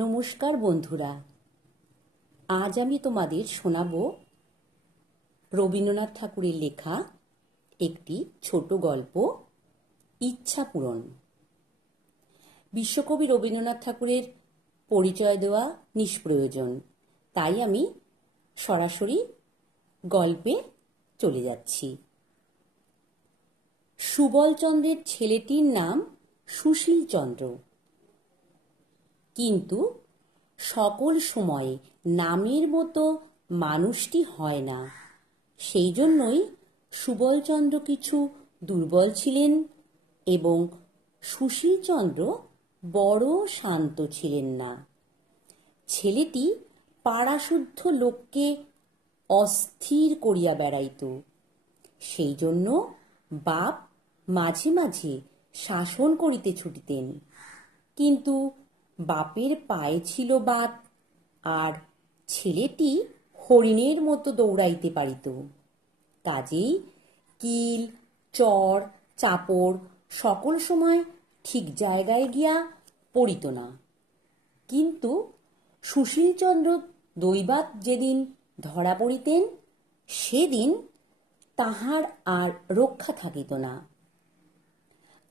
নমস্কার বন্ধুরা, আজ আমি তোমাদের শোনাব রবীন্দ্রনাথ ঠাকুরের লেখা একটি ছোট গল্প, ইচ্ছা পূরণ। বিশ্বকবি রবীন্দ্রনাথ ঠাকুরের পরিচয় দেওয়া নিষ্প্রয়োজন, তাই আমি সরাসরি গল্পে চলে যাচ্ছি। সুবলচন্দ্রের ছেলেটির নাম সুশীল চন্দ্র, কিন্তু সকল সময়ে নামের মতো মানুষটি হয় না। সেই জন্যই সুবলচন্দ্র কিছু দুর্বল ছিলেন এবং সুশীলচন্দ্র বড় শান্ত ছিলেন না। ছেলেটি পাড়াশুদ্ধ লোককে অস্থির করিয়া বেড়াইত। সেই জন্য বাপ মাঝে মাঝে শাসন করিতে ছুটিতেন, কিন্তু বাপের পায়ে ছিল বাত, আর ছেলেটি হরিণের মতো দৌড়াইতে পারিত। কাজেই কিল, চর, চাপড় সকল সময় ঠিক জায়গায় গিয়া পড়িত না। কিন্তু সুশীলচন্দ্র দৈবাৎ যেদিন ধরা পড়িতেন, সেদিন তাহার আর রক্ষা থাকিত না।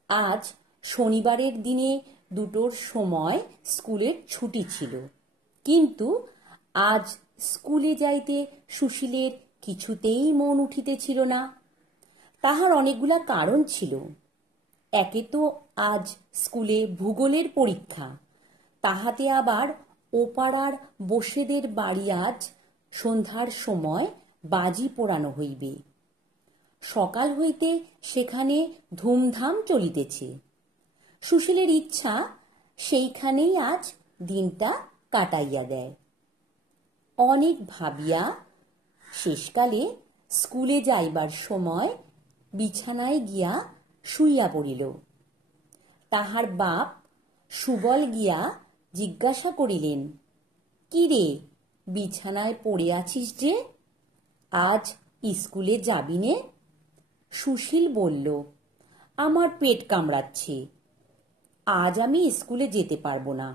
আজ শনিবারের দিনে 2টোর সময় স্কুলের ছুটি ছিল, কিন্তু আজ স্কুলে যাইতে সুশীলের কিছুতেই মন উঠিতেছিল না। তাহার অনেকগুলা কারণ ছিল। একে তো আজ স্কুলে ভূগোলের পরীক্ষা, তাহাতে আবার ওপাড়ার বসেদের বাড়ি আজ সন্ধ্যার সময় বাজি পোড়ানো হইবে। সকাল হইতে সেখানে ধুমধাম চলিতেছে। সুশীলের ইচ্ছা সেইখানেই আজ দিনটা কাটাইয়া দেয়। অনেক ভাবিয়া শেষকালে স্কুলে যাইবার সময় বিছানায় গিয়া শুইয়া পড়িল। তাহার বাপ সুবল গিয়া জিজ্ঞাসা করিলেন, কি রে, বিছানায় পড়ে আছিস যে, আজ স্কুলে যাবি নে? সুশীল বলল, আমার পেট কামড়াচ্ছে, আজ আমি স্কুলে যেতে পারবো না।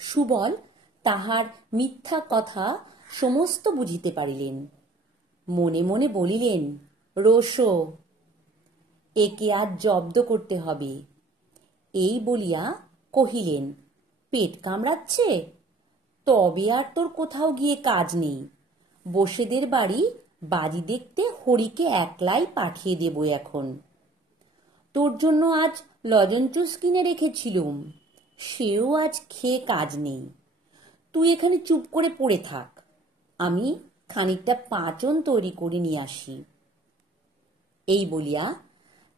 সুবল তাহার মিথ্যা কথা সমস্ত বুঝিতে পারিলেন। মনে মনে বলিলেন, রোশো, একে আজ জব্দ করতে হবে। এই বলিয়া কহিলেন, পেট কামড়াচ্ছে? তবে আর তোর কোথাও গিয়ে কাজ নেই। বসেদের বাড়ি বাজি দেখতে হরিকে একলাই পাঠিয়ে দেব এখন। তোর জন্য আজ লজেন জুস কিনে রেখেছিলুম, সেও আজ খেয়ে কাজ নেই। তুই এখানে চুপ করে পড়ে থাক, আমি খানিকটা পাঁচন তৈরি করে নিয়ে আসি। এই বলিয়া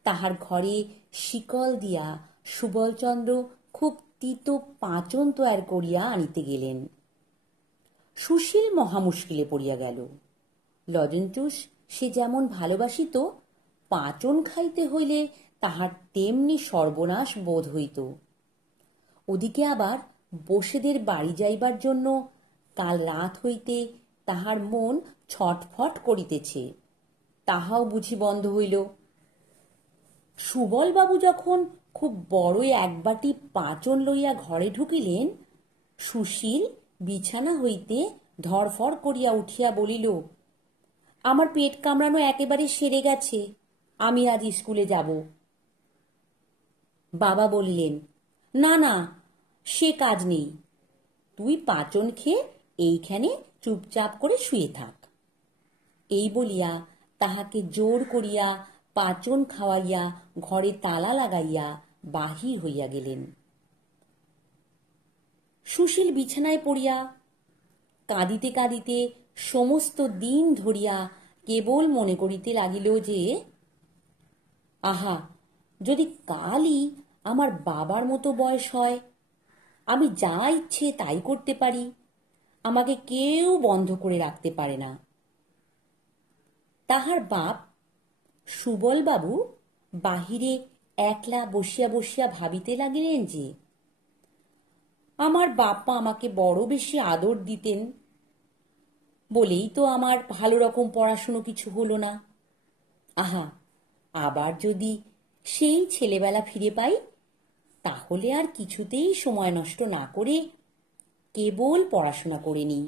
তাহার ঘরে শিকল দিয়া সুবলচন্দ্র খুব তিতো পাঁচন তৈরি করিয়া আনিতে গেলেন। সুশীল মহা মুশকিলে পড়িয়া গেল। লজেন জুস সে যেমন ভালোবাসিত, পাঁচন খাইতে হইলে তাহার তেমনি সর্বনাশ বোধ হইত। ওদিকে আবার বসেদের বাড়ি যাইবার জন্য কাল রাত হইতে তাহার মন ছটফট করিতেছে, তাহাও বুঝি বন্ধ হইল। সুবলবাবু যখন খুব বড় এক বাটি পাঁচন লইয়া ঘরে ঢুকিলেন, সুশীল বিছানা হইতে ধরফর করিয়া উঠিয়া বলিল, আমার পেট কামড়ানো একেবারে সেরে গেছে, আমি আজ স্কুলে যাব। বাবা বলিলেন, না না, সে কাজ নেই, তুই পাঁচন খেয়ে এইখানে চুপচাপ করে শুয়ে থাক। এই বলিয়া তাহাকে জোর করিয়া পাঁচন খাওয়াইয়া ঘরে তালা লাগাইয়া বাহির হইয়া গেলেন। সুশীল বিছানায় পড়িয়া কাঁদিতে কাঁদিতে সমস্ত দিন ধরিয়া কেবল মনে করিতে লাগিল যে, আহা, যদি কালই আমার বাবার মতো বয়স হয়, আমি যা ইচ্ছে তাই করতে পারি, আমাকে কেউ বন্ধ করে রাখতে পারে না। তাহার বাপ সুবলবাবু বাহিরে একলা বসিয়া বসিয়া ভাবিতে লাগিলেন যে, আমার বাপ্পা আমাকে বড় বেশি আদর দিতেন বলেই তো আমার ভালো রকম পড়াশুনো কিছু হলো না। আহা, আবার যদি সেই ছেলেবেলা ফিরে পাই, তাহলে আর কিছুতেই সময় নষ্ট না করে কেবল পড়াশোনা করে নিই।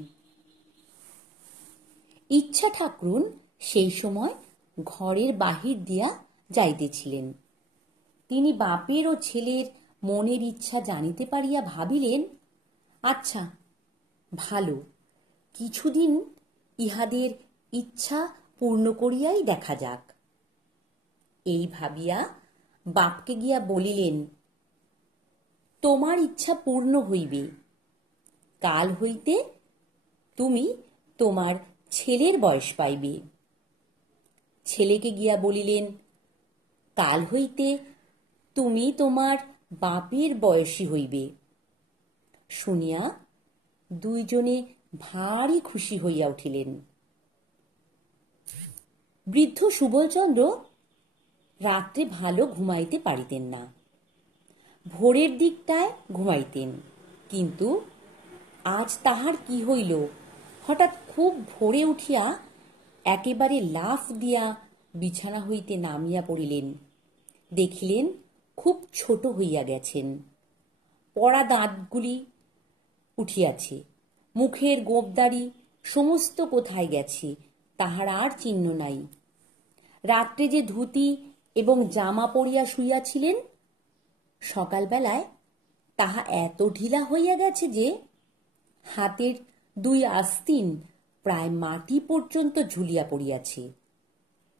ইচ্ছা ঠাকরুন সেই সময় ঘরের বাহির দিয়া যাইতেছিলেন। তিনি বাপের ও ছেলের মনের ইচ্ছা জানিতে পারিয়া ভাবিলেন, আচ্ছা ভালো, কিছুদিন ইহাদের ইচ্ছা পূর্ণ করিয়াই দেখা যাক। এই ভাবিয়া বাপকে গিয়া বলিলেন, তোমার ইচ্ছা পূর্ণ হইবে, কাল হইতে তুমি তোমার ছেলের বয়স পাইবে। ছেলেকে গিয়া বলিলেন, কাল হইতে তুমি তোমার বাপের বয়সী হইবে। শুনিয়া দুইজনে ভারী খুশি হইয়া উঠিলেন। বৃদ্ধ সুবলচন্দ্র রাত্রে ভালো ঘুমাইতে পারিতেন না। ভোরের দিকটায় ঘুমাইতেন, কিন্তু আজ তাহার কি হইল, হঠাৎ খুব ভোরে উঠিয়া একেবারে লাফ দিয়া বিছানা হইতে নামিয়া পড়িলেন। দেখিলেন খুব ছোট হইয়া গেছেন। পড়া দাঁতগুলি উঠিয়াছে, মুখের গোঁপদাড়ি সমস্ত কোথায় গেছে তাহার আর চিহ্ন নাই। রাত্রে যে ধুতি এবং জামা পরিয়া শুইয়াছিলেন, সকালবেলায় তাহা এত ঢিলা হইয়া গেছে যে হাতের দুই আস্তিন প্রায় মাটি পর্যন্ত ঝুলিয়া পড়িয়াছে।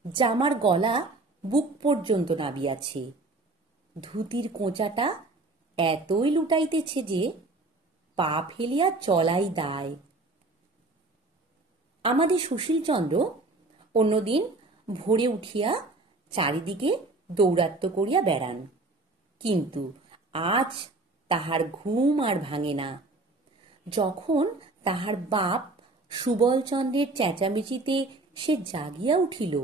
জামার গলা বুক পর্যন্ত নাবিয়াছে। ধুতির কোঁচাটা এতই লুটাইতেছে যে পা ফেলিয়া চলাই দায়। আমাদের সুশীলচন্দ্র অন্যদিন ভোরে উঠিয়া চারিদিকে দৌরাত্ম্য করিয়া বেড়ান, কিন্তু আজ তাহার ঘুম আর ভাঙে না। যখন তাহার বাপ সুবলচন্দ্রের চেঁচামেচিতে সে জাগিয়া উঠিল,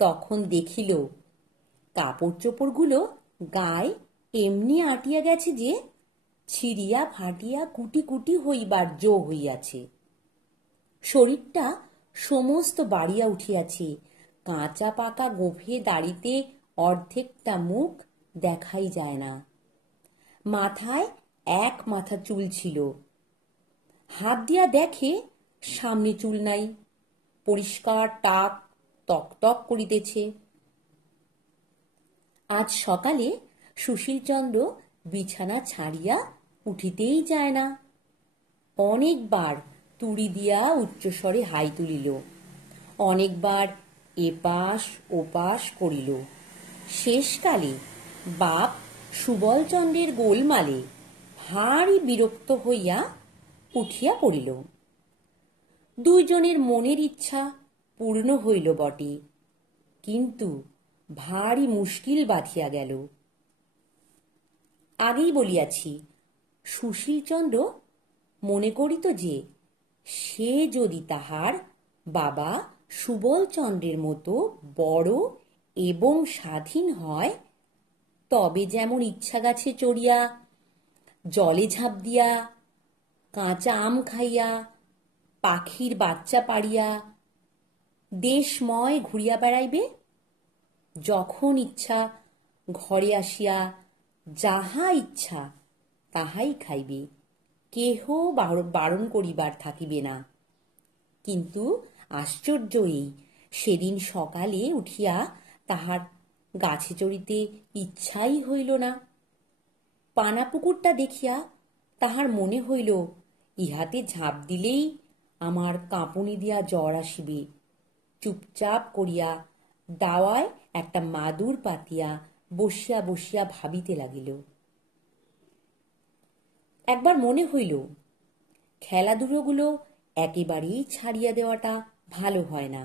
তখন দেখিল কাপড় চোপড়গুলো গায়ে এমনি আটিয়া গেছে যে ছিঁড়িয়া ফাটিয়া কুটি কুটি হইবার জো হইয়াছে। শরীরটা সমস্ত বাড়িয়া উঠিয়াছে। কাঁচা পাকা গোঁফে দাড়িতে অর্ধেকটা মুখ দেখাই যায় না। মাথায় এক মাথা চুল ছিল, হাত দিয়া দেখে সামনে চুল নাই, পরিষ্কার টাক তক করিতেছে। আজ সকালে সুশীলচন্দ্র বিছানা ছাড়িয়া উঠিতেই চায় না। অনেকবার তুড়ি দিয়া উচ্চস্বরে হাই তুলিল, অনেকবার এপাশ ওপাশ করিল। শেষকালে বাপ সুবলচন্দ্রের গোলমালে ভারী বিরক্ত হইয়া উঠিয়া পড়িল। দুইজনের মনের ইচ্ছা পূর্ণ হইল বটে, কিন্তু ভারী মুশকিল বাঁধিয়া গেল। আগেই বলিয়াছি, সুশীলচন্দ্র মনে করিত যে সে যদি তাহার বাবা সুবলচন্দ্রের মতো বড় এবং স্বাধীন হয়, তবে যেমন ইচ্ছা গাছে চড়িয়া, জলে ঝাঁপ দিয়া, কাঁচা আম খাইয়া, পাখির বাচ্চা পাড়িয়া দেশময় ঘুরিয়া বেড়াইবে, যখন ইচ্ছা ঘরে আসিয়া যাহা ইচ্ছা তাহাই খাইবে, কেহ বারণ করিবার থাকিবে না। কিন্তু আশ্চর্য এই, সেদিন সকালে উঠিয়া তাহার গাছে চড়িতে ইচ্ছাই হইল না। পানা পুকুরটা দেখিয়া তাহার মনে হইল, ইহাতে ঝাঁপ দিলেই আমার কাঁপুনি দিয়া জ্বর আসিবে। চুপচাপ করিয়া দাওয়ায় একটা মাদুর পাতিয়া বসিয়া বসিয়া ভাবিতে লাগিল। একবার মনে হইল, খেলাধুলোগুলো একেবারেই ছাড়িয়া দেওয়াটা ভালো হয় না,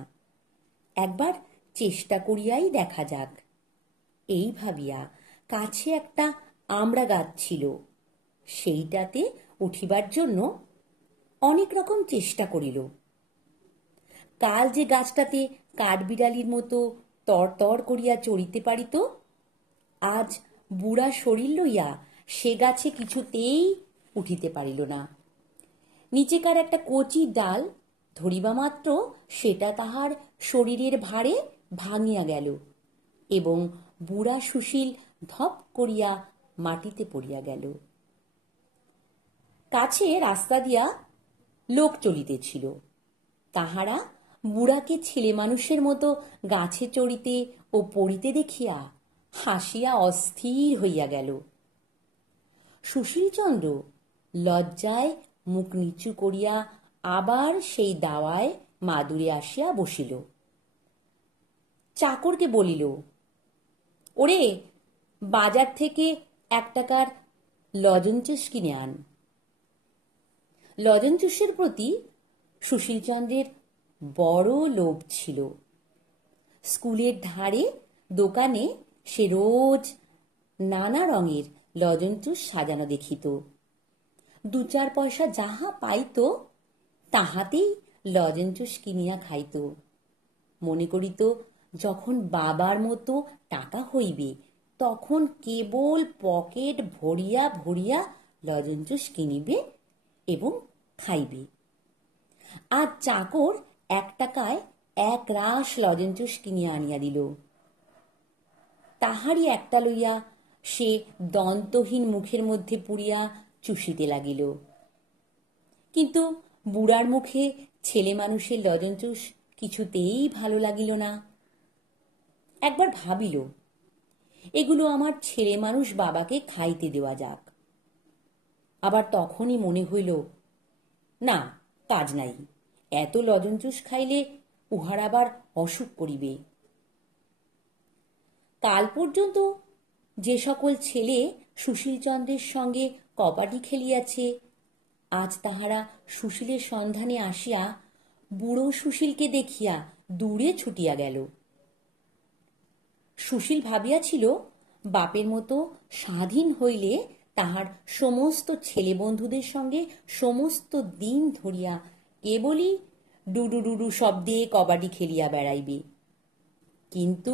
একবার চেষ্টা করিয়াই দেখা যাক। এই ভাবিয়া কাছে একটা আমড়া গাছ ছিল, সেইটাতে উঠিবার জন্য অনেক রকম চেষ্টা করিল। কাল যে গাছটাতে কাঠবিড়ালির মতো তর করিয়া চড়িতে পারিত, আজ বুড়া শরীর লইয়া সে গাছে কিছুতেই উঠিতে পারিল না। নিচেকার একটা কচি ডাল ধরিবা মাত্র সেটা তাহার শরীরের ভারে ভাঙিয়া গেল এবং বুড়া সুশীল ধপ করিয়া মাটিতে পড়িয়া গেল। কাছে রাস্তা দিয়া লোক চলিতেছিল, তাহারা বুড়াকে ছেলে মানুষের মতো গাছে চড়িতে ও পড়িতে দেখিয়া হাসিয়া অস্থির হইয়া গেল। সুশীলচন্দ্র লজ্জায় মুখ নিচু করিয়া আবার সেই দাওয়ায় মাদুরে আসিয়া বসিল। চাকরকে বলিল, ওরে, বাজার থেকে 1 টাকার লজেন্সেস কিনে আন। লজেন্সেসের প্রতি সুশীলচন্দ্রের বড় লোভ ছিল। স্কুলের ধারে দোকানে সে রোজ নানা রঙের লজেন্সেস সাজানো দেখিত। 2-4 পয়সা যাহা পাইত তাহাতেই লজেন্সেস কিনিয়া খাইত। মনে করিত, যখন বাবার মতো টাকা হইবে তখন কেবল পকেট ভরিয়া ভরিয়া লজেন্সেস কিনিবে এবং খাইবে। আর চাকর 1 টাকায় 1 রাশ লজেন্সেস কিনিয়া আনিয়া দিল। তাহারই একটা লইয়া সে দন্তহীন মুখের মধ্যে পুরিয়া চুষিতে লাগিল। কিন্তু বুড়ার মুখে ছেলে মানুষের লজেন্সেস কিছুতেই ভালো লাগিল না। একবার ভাবিল, এগুলো আমার ছেলে মানুষ বাবাকে খাইতে দেওয়া যাক। আবার তখনই মনে হইল, না, কাজ নাই, এত লজেন্সেস খাইলে উহার আবার অসুখ করিবে। কাল পর্যন্ত যে সকল ছেলে সুশীলচন্দ্রের সঙ্গে কবাডি খেলিয়াছে, আজ তাহারা সুশীলের সন্ধানে আসিয়া বুড়ো সুশীলকে দেখিয়া দূরে ছুটিয়া গেল। সুশীল ভাবিয়াছিল, বাপের মতো স্বাধীন হইলে তাহার সমস্ত ছেলে বন্ধুদের সঙ্গে সমস্ত দিন ধরিয়া কেবলই ডুডু ডুডু শব্দে কবাডি খেলিয়া বেড়াইবে। কিন্তু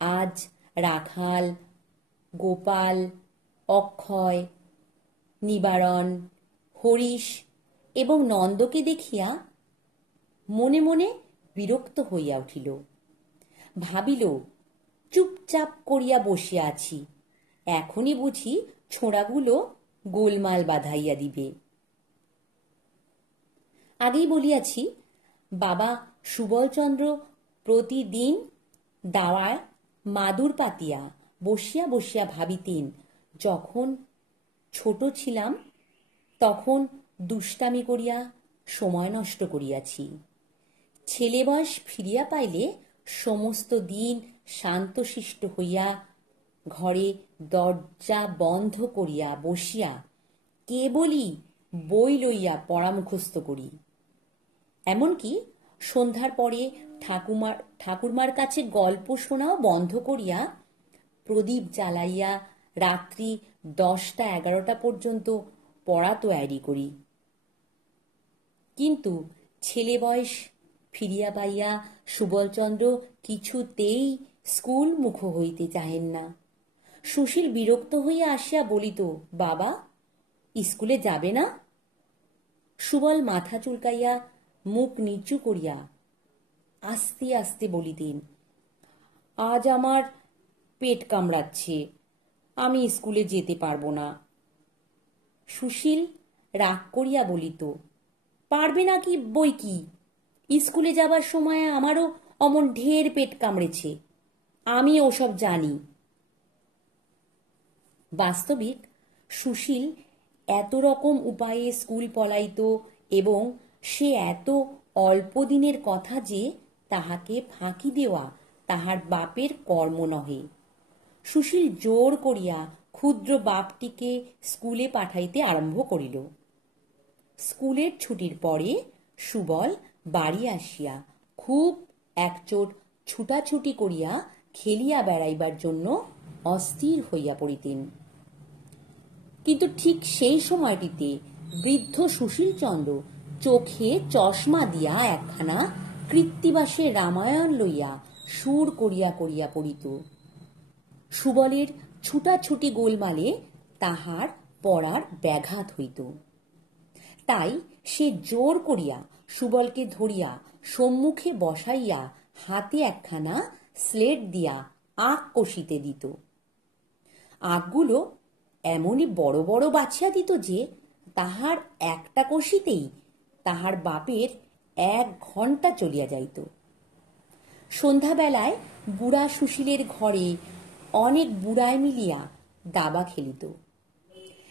আজ রাখাল, গোপাল, অক্ষয়, নিবারণ, হরিশ এবং নন্দকে দেখিয়া মনে মনে বিরক্ত হইয়া উঠিল। ভাবিল, চুপচাপ করিয়া বসিয়া আছি, এখনই বুঝি ছোঁড়াগুলো গোলমাল বাঁধাইয়া দিবে। আগেই বলিয়াছি, বাবা সুবলচন্দ্র প্রতিদিন দাওয়ায় মাদুর পাতিয়া বসিয়া বসিয়া ভাবিতেন, যখন ছোট ছিলাম তখন দুষ্টামি করিয়া সময় নষ্ট করিয়াছি। ছেলে বয়স ফিরিয়া পাইলে সমস্ত দিন শান্তশিষ্ট হইয়া ঘরে দরজা বন্ধ করিয়া বসিয়া কেবলই বই লইয়া পড়া মুখস্থ করি। এমনকি সন্ধ্যার পরে ঠাকুরমার কাছে গল্প শোনাও বন্ধ করিয়া প্রদীপ জ্বালাইয়া রাত্রি 10টা-11টা পর্যন্ত পড়া তৈয়ারি করি। কিন্তু ছেলে বয়স ফিরিয়া পাইয়া সুবলচন্দ্র কিছুতেই স্কুল মুখ হইতে চাহেন না। সুশীল বিরক্ত হইয়া আসিয়া বলিত, বাবা, স্কুলে যাবে না? সুবল মাথা চুলকাইয়া মুখ নিচু করিয়া আস্তে আস্তে বলিতেন, আজ আমার পেট কামড়াচ্ছে, আমি স্কুলে যেতে পারবো না। সুশীল রাগ করিয়া বলিত, পারবে না কি বই কি, স্কুলে যাবার সময় আমারও অমন ঢের পেট কামড়েছে, আমি ওসব জানি। বাস্তবিক সুশীল এত রকম উপায়ে স্কুল পলাইত এবং সে এত অল্প দিনের কথা যে তাহাকে ফাঁকি দেওয়া তাহার বাপের কর্ম নহে। সুশীল জোর করিয়া ক্ষুদ্র বাপটিকে স্কুলে পাঠাইতে আরম্ভ করিল। স্কুলের ছুটির পরে সুবল বাড়ি আসিয়া খুব একচোট ছুটাছুটি করিয়া খেলিয়া বেড়াইবার জন্য অস্থির হইয়া পড়িতেন। কিন্তু ঠিক সেই সময়টিতে বৃদ্ধ সুশীলচন্দ্র চোখে চশমা দিয়া একখানা কৃত্তিবাসের রামায়ণ লইয়া সুর করিয়া করিয়া পড়িত। সুবলের ছুটাছুটি গোলমালে তাহার পড়ার ব্যাঘাত হইত। তাই সে জোর করিয়া সুবলকে ধরিয়া সম্মুখে বসাইয়া হাতে একখানা স্লেট দিয়া আঁক কষিতে দিত। আঁকগুলো এমনই বড় বড় বাছিয়া দিত যে তাহার একটা কষিতেই তাহার বাপের 1 ঘণ্টা চলিয়া যাইত। সন্ধ্যাবেলায় বুড়া সুশীলের ঘরে অনেক বুড়ায় মিলিয়া দাবা খেলিত।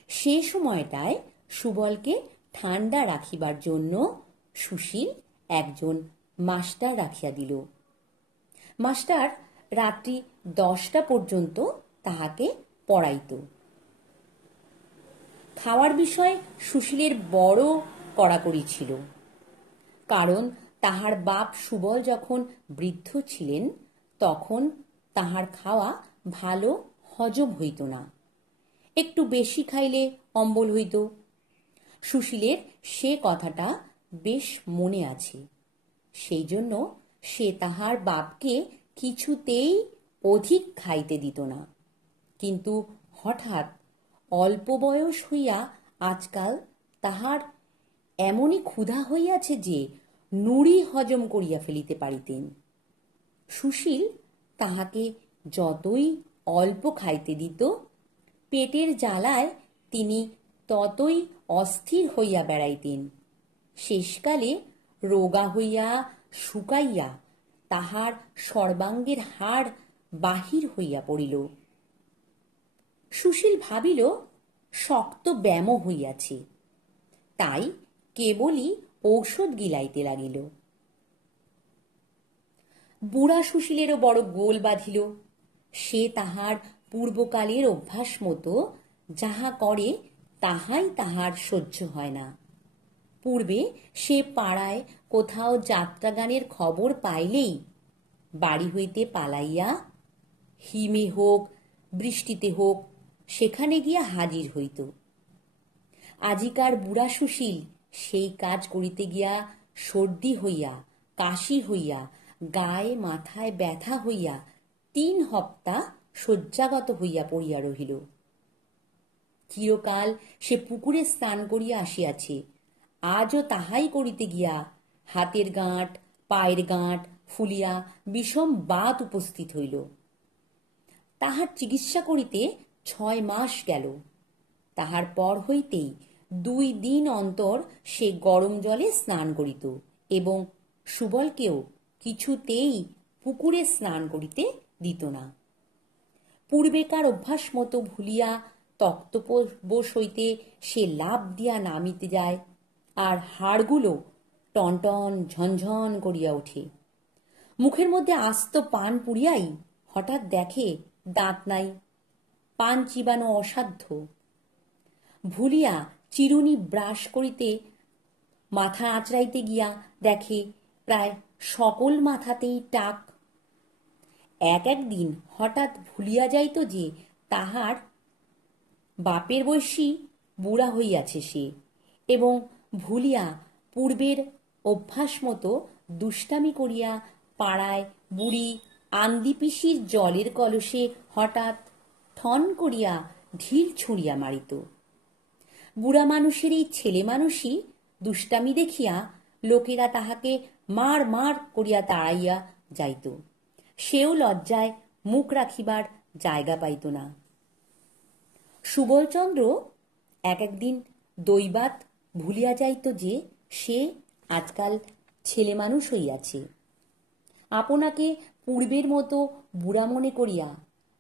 সে সময়টায় সুবলকে ঠান্ডা রাখিবার জন্য সুশীল একজন মাস্টার রাখিয়া দিল। মাস্টার রাত্রি 10টা পর্যন্ত তাহাকে পড়াইত। খাওয়ার বিষয়ে সুশীলের বড় কড়াকড়ি ছিল, কারণ তাহার বাপ সুবল যখন বৃদ্ধ ছিলেন তখন তাহার খাওয়া ভালো হজম হইত না, একটু বেশি খাইলে অম্বল হইত। সুশীলের সে কথাটা বেশ মনে আছে, সেই জন্য সে তাহার বাপকে কিছুতেই অধিক খাইতে দিত না। কিন্তু হঠাৎ অল্প বয়স হইয়া আজকাল তাহার এমনই ক্ষুধা হইয়াছে যে নুড়ি হজম করিয়া ফেলিতে পারিতেন। সুশীল তাহাকে যতই অল্প খাইতে দিত, পেটের জ্বালায় তিনি ততই অস্থির হইয়া বেড়াইতেন। শেষকালে রোগা হইয়া শুকাইয়া তাহার সর্বাঙ্গের হাড় বাহির হইয়া পড়িল। সুশীল ভাবিল শক্ত ব্যামো হইয়াছে, তাই কেবলই ঔষধ গিলাইতে লাগিল। বুড়া সুশীলেরও বড় গোল বাঁধিল। সে তাহার পূর্বকালের অভ্যাস মতো যাহা করে তাহাই তাহার সহ্য হয় না। পূর্বে সে পাড়ায় কোথাও যাত্রাগানের খবর পাইলেই বাড়ি হইতে পালাইয়া, হিমে হোক বৃষ্টিতে হোক, সেখানে গিয়া হাজির হইত। আজিকার বুড়া সুশীল সেই কাজ করিতে গিয়া সর্দি হইয়া, কাশি হইয়া, গায়ে মাথায় ব্যথা হইয়া 3 হপ্তা শয্যাগত হইয়া পড়িয়া রহিল। চিরকাল সে পুকুরে স্নান করিয়া আসিয়াছে, আজও তাহাই করিতে গিয়া হাতের গাঁট, পায়ের গাঁট ফুলিয়া বিষম বাত উপস্থিত হইল। তাহার চিকিৎসা করিতে 6 মাস গেল। তাহার পর হইতেই 2 দিন অন্তর সে গরম জলে স্নান করিত এবং সুবলকেও কিছুতেই পুকুরে স্নান করিতে দিত না। পূর্বেকার অভ্যাস মতো ভুলিয়া তক্তপোষ হইতে সে লাফ দিয়া নামিতে যায়, আর হাড়গুলো টনটন ঝনঝন করিয়া ওঠে। মুখের মধ্যে আস্ত পান পুড়িয়াই হঠাৎ দেখে দাঁত নাই, পান চিবানো অসাধ্য। ভুলিয়া চিরুনি ব্রাশ করিতে মাথা আঁচড়াইতে গিয়া দেখে প্রায় সকল মাথাতেই টাক। একদিন হঠাৎ ভুলিয়া যাইত যে তাহার বাপের বয়সী বুড়া হইয়াছে সে, এবং ভুলিয়া পূর্বের অভ্যাস মতো দুষ্টামি করিয়া পাড়ায় বুড়ি আন্দি পিসির জলের কলসে হঠাৎ ঠন করিয়া ঢিল ছুঁড়িয়া মারিত। বুড়া মানুষের এই ছেলে মানুষই দুষ্টামি দেখিয়া লোকেরা তাহাকে মার মার করিয়া তাড়াইয়া যাইত। সেও লজ্জায় মুখ রাখিবার জায়গা পাইত না। সুবলচন্দ্র একদিন দৈবাত ভুলিয়া যাইত যে সে আজকাল ছেলে মানুষ হইয়াছে। আপনাকে পূর্বের মতো বুড়া মনে করিয়া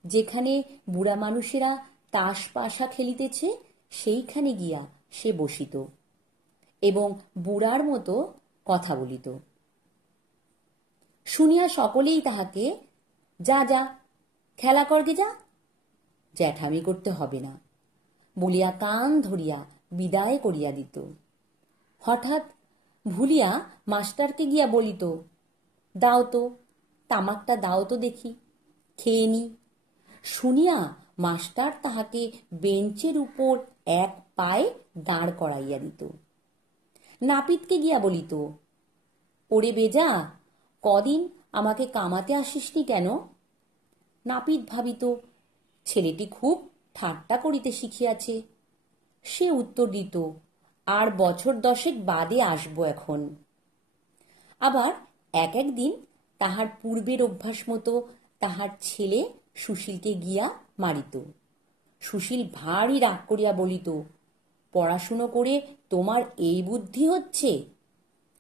যেখানে বুড়া মানুষেরা তাস পাশা খেলিতেছে সেইখানে গিয়া সে বসিত এবং বুড়ার মতো কথা বলিত। শুনিয়া সকলেই তাহাকে যা যা খেলা করগে যা, জ্যাঠামি করতে হবে না বলিয়া কান ধরিয়া বিদায় করিয়া দিত। হঠাৎ ভুলিয়া মাস্টারকে গিয়া বলিত, দাও তো তামাকটা, দাও তো দেখি, খেয়ে নি। শুনিয়া মাস্টার তাহাকে বেঞ্চের উপর এক পায়ে দাঁড় করাইয়া দিত। নাপিতকে গিয়া বলিত, ওরে বেজা, কদিন আমাকে কামাতে আসিসনি কেন? নাপিত ভাবিত ছেলেটি খুব ঠাট্টা করিতে শিখিয়াছে। সে উত্তর দিত, আর বছর 10 বাদে আসবো এখন। আবার একদিন তাহার পূর্বের অভ্যাস মতো তাহার ছেলে সুশীলকে গিয়া মারিত। সুশীল ভারী রাগ করিয়া বলিত, পড়াশুনো করে তোমার এই বুদ্ধি হচ্ছে?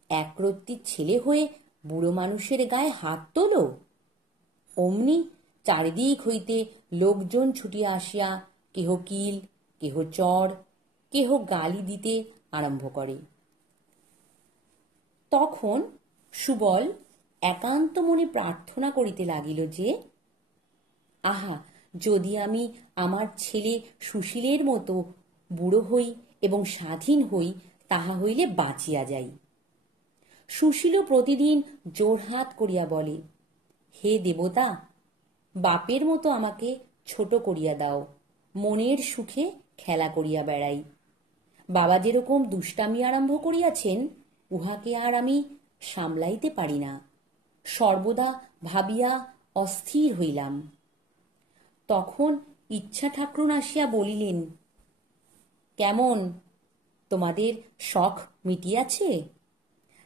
একরত্তির ছেলে হয়ে বুড়ো মানুষের গায়ে হাত তোলো? অমনি চারিদিক হইতে লোকজন ছুটিয়া আসিয়া কেহ কিল, কেহ চর, কেহ গালি দিতে আরম্ভ করে। তখন সুবল একান্ত মনে প্রার্থনা করিতে লাগিল যে, আহা, যদি আমি আমার ছেলে সুশীলের মতো বুড়ো হই এবং স্বাধীন হই, তাহা হইলে বাঁচিয়া যাই। সুশীলও প্রতিদিন জোড়হাত করিয়া বলে, হে দেবতা, বাপের মতো আমাকে ছোট করিয়া দাও, মনের সুখে খেলা করিয়া বেড়াই। বাবা যেরকম দুষ্টামি আরম্ভ করিয়াছেন, উহাকে আর আমি সামলাইতে পারি না। সর্বদা ভাবিয়া অস্থির হইলাম। তখন ইচ্ছা ঠাকরুন আসিয়া বলিলেন, কেমন, তোমাদের শখ মিটিয়াছে?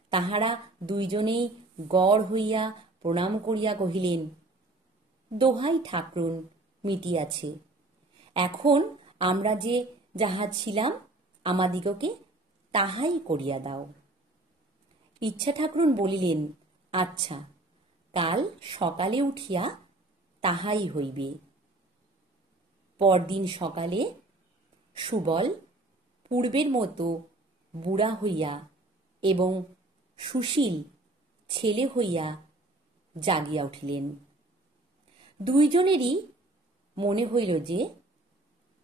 তাহারা দুইজনেই গড় হইয়া প্রণাম করিয়া কহিলেন, দোহাই ঠাকরুন, মিটিয়াছে। এখন আমরা যে যাহা ছিলাম আমাদিগকে তাহাই করিয়া দাও। ইচ্ছা ঠাকরুন বলিলেন, আচ্ছা, কাল সকালে উঠিয়া তাহাই হইবে। পরদিন সকালে সুবল পূর্বের মতো বুড়া হইয়া এবং সুশীল ছেলে হইয়া জাগিয়া উঠিলেন। দুইজনেরই মনে হইল যে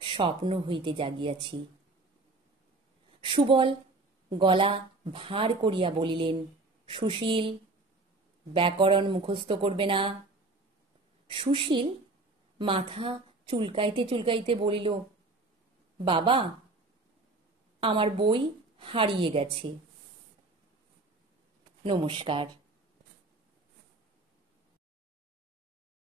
স্বপ্ন হইতে জাগিয়াছি। সুবল গলা ভার করিয়া বলিলেন, সুশীল, ব্যাকরণ মুখস্থ করবে না। সুশীল মাথা চুলকাইতে চুলকাইতে বলিল, বাবা, আমার বই হারিয়ে গেছে। নমস্কার।